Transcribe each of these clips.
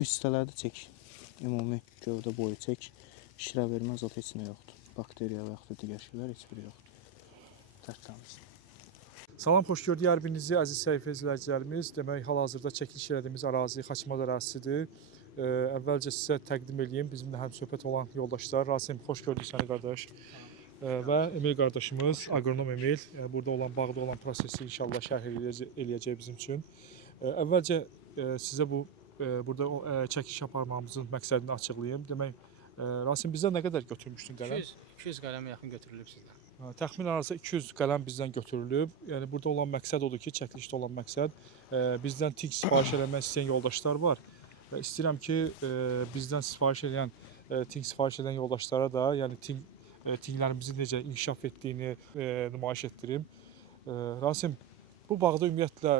Hissələrdə çək, ümumi gövdə boyu çək, şirə vermə zat heç nə yoxdur. Bakteriya və yaxud da digər şeylər heç biri yoxdur. Tərtəmiz. Salam, xoş gördük hər birinizi əziz səhifə izləyicilərimiz. Demək, hal-hazırda çəkiliş elədiyimiz ərazi Xaçmaz ərazisidir. Əvvəlcə sizə təqdim edeyim bizimlə həmsöhbət olan yoldaşlar. Rasim, xoş gördük səni qardaş. Və Emil qardaşımız, aqronom Emil. Burada olan, bağda olan prosesi inşallah şərh eləyəcək bizim üçün. Əvvəlcə sizə burada çəkiliş aparmamızın məqsədini açıqlayayım. Demək, Rasim, bizdən nə qədər götürmüşdün qələm? 200 qələmə yaxın götürülüb sizdən. Təxminən arası 200 qələm bizdən götürülüb. Yəni burada olan məqsəd odur ki, çəkilişdə olan məqsəd bizdən tik sifariş eləmək istəyən yoldaşlar var. Və istəyirəm ki, bizdən sifariş edən, tik sifariş edən yoldaşlara da, yəni tiklərimizin necə inkişaf etdiyini nümayiş etdirim. Rasim, bu bağda ümumiyyətlə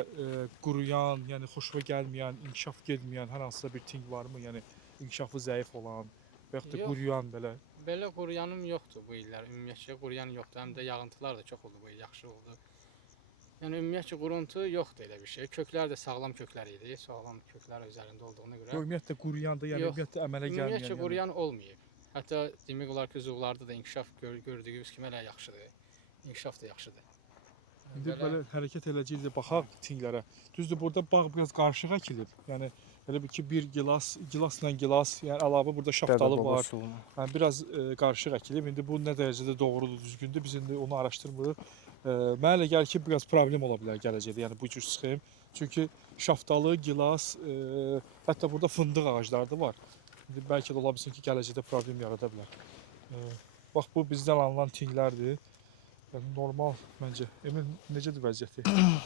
quruyan, yəni xoşuna gəlməyən, inkişaf getməyən hər hansısa bir ting varmı? Yəni inkişafı zəif olan və yaxud da quruyan belə? Belə quruyanım yoxdur bu illər. Ümumiyyətlə quruyan yoxdur. Həm də yağıntılar da çox oldu bu il, yaxşı oldu. Yəni ümumiyyətlə quruntu yoxdur elə bir şey. Köklər də sağlam köklər idi. Sağlam köklər üzərində olduğuna görə. Ümumiyyətlə quruyanda, yəni ümumiyyətlə əmələ gəlməyən. Ümumiyyətlə quruyan olmayıb. Hətta demək olar ki, zuğlarda da inkişaf gördüyünüz kimi elə yaxşıdır. İnkişaf da yaxşıdır. İndi belə hərəkət eləcəyik, baxaq tinglərə. Düzdür, burada bağ biraz qarışıq əkilib. Yəni elə bir ki, bir gilasla gilas, yəni əlavə burada şaftalı var. Yəni biraz qarışıq əkilib. İndi bu nə dərəcədə doğrudur, düzgündür, biz indi onu araşdırmırıq. Mənə elə gəlir ki, biraz problem ola bilər gələcəkdə, yəni bu cür sxem. Çünki şaftalı, gilas, hətta burada fındıq ağacları da var. İndi bəlkə də ola bilsin ki, gələcəkdə problem yarada bilər. Bax, bu bizdən alınan tinglərdir. Yəni normal məncə. Emil, necədir vəziyyəti?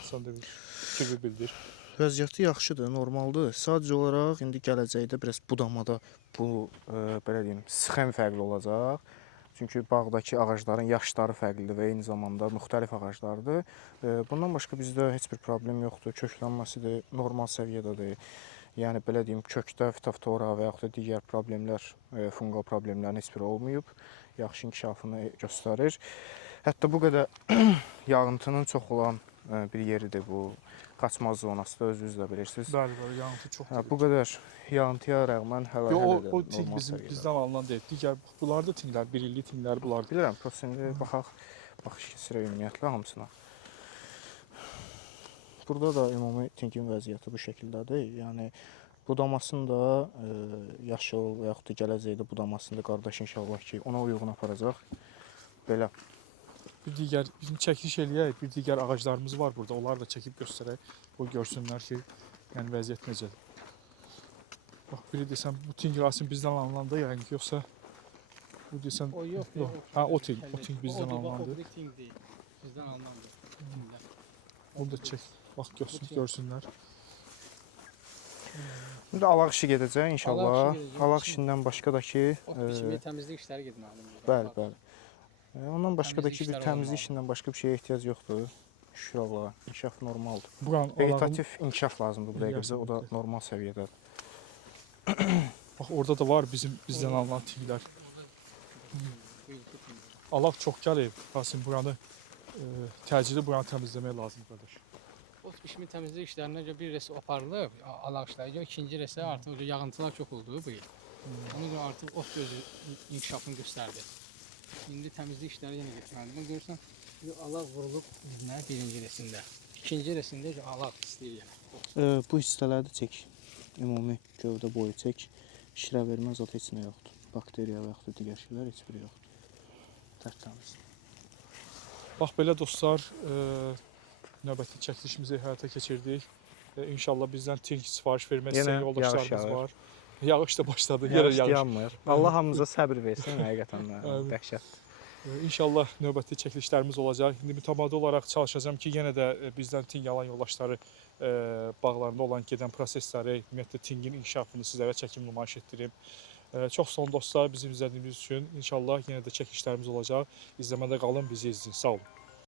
Sən də bir fikir bildir. Vəziyyəti yaxşıdır, normaldır. Sadəcə olaraq indi gələcəkdə biraz budamada bu belə deyim, sxem fərqli olacaq. Çünki bağdakı ağacların yaşları fərqlidir və eyni zamanda müxtəlif ağaclardır. Bundan başqa bizdə heç bir problem yoxdur. Köklənməsi də normal səviyyədədir. Yəni belə deyim, kökdə fitoftora və yaxud da digər problemlər, fungal problemlərin heç biri olmayıb. Yaxşı inkişafını göstərir. Hətta bu qədər yağıntının çox olan bir yeridir bu. Xaçmaz zonası da özünüz də bilirsiniz. Bəli, yağıntı çoxdur. Bu qədər yağıntıya rəğmən hələ də o ting bizdən alınan deyil. Digər bunlar da tinglər, bir illik tinglər bunlar. Bilirəm, prosta indi baxış keçirək ümumiyyətlə hamısına. Burada da ümumi tingin vəziyyəti bu şəkildədir. Yəni budamasını da yaşıl və yaxud da gələcəkdə budamasını da qardaş inşallah ki, ona uyğun aparacaq. Belə. Bir digər, bizim çəkiliş eləyək, bir digər ağaclarımız var burada. Onları da çəkib göstərək. O görsünlər ki, yəni vəziyyət necədir. Bax, biri desən, bu ting Rasim bizdən alınanda, yəni yoxsa bu desən... O yox. Ha, o ting bizdən alınandır. O ting deyil. Bizdən alınandır. Onu da çək, bax görsünlər. İndi alaq işi gedəcək inşallah. Alaq işindən başqa da ki... Təmizlik işləri getməlidir. Bəli. Ondan başqa da ki, bir təmizlik işindən başqa bir şeyə ehtiyac yoxdur. Şükür Allaha, inkişaf normaldır. Vegetativ inkişaf lazımdır bu dəqiqə, o da normal səviyyədədir. Bax, orada da var bizdən alınan tinglər. Alaq çox gəlib, Rasim, təcili buranı təmizləmək lazımdır, qardaş. Ot biçimi təmizlik işlərindən görə bir resi aparılıb, alaq işləri görə, ikinci resi artıq yağıntılar çox oldu bu il. Ona görə artıq ot özü inkişafını göstərdi. İndi təmizlik işləri yenə getməlidir. Görürsən, alaq vurulub izinə birinci resində. İkinci resində alaq istəyir yenə. Bu hissələrdə çək, ümumi gövdə boyu çək, şirə vermə zat heç nə yoxdur. Bakteriya və yaxud da digər şeylər heç biri yoxdur. Tərtəmiz. Bax, belə dostlar, növbəti çəkilişimizi həyata keçirdik. İnşallah bizdən ting sifariş vermək istəyən yoldaşlarımız var. Yağış da başladı. Yağış yanmır. Allah hamımıza səbir versin, həqiqətən dəhşət. İnşallah növbəti çəkilişlərimiz olacaq. İndi mütəmadi olaraq çalışacağam ki, yenə də bizdən ting alan yoldaşları bağlarında olan gedən prosesləri, ümumiyyətlə tingin inkişafını sizlərə çəkim nümayiş etdirim. Çox son dostlar, bizim izlədiyimiz üçün inşallah yenə də çəkilişlərimiz olacaq. İzləmədə qalın, bizi izləyin. Sağ olun.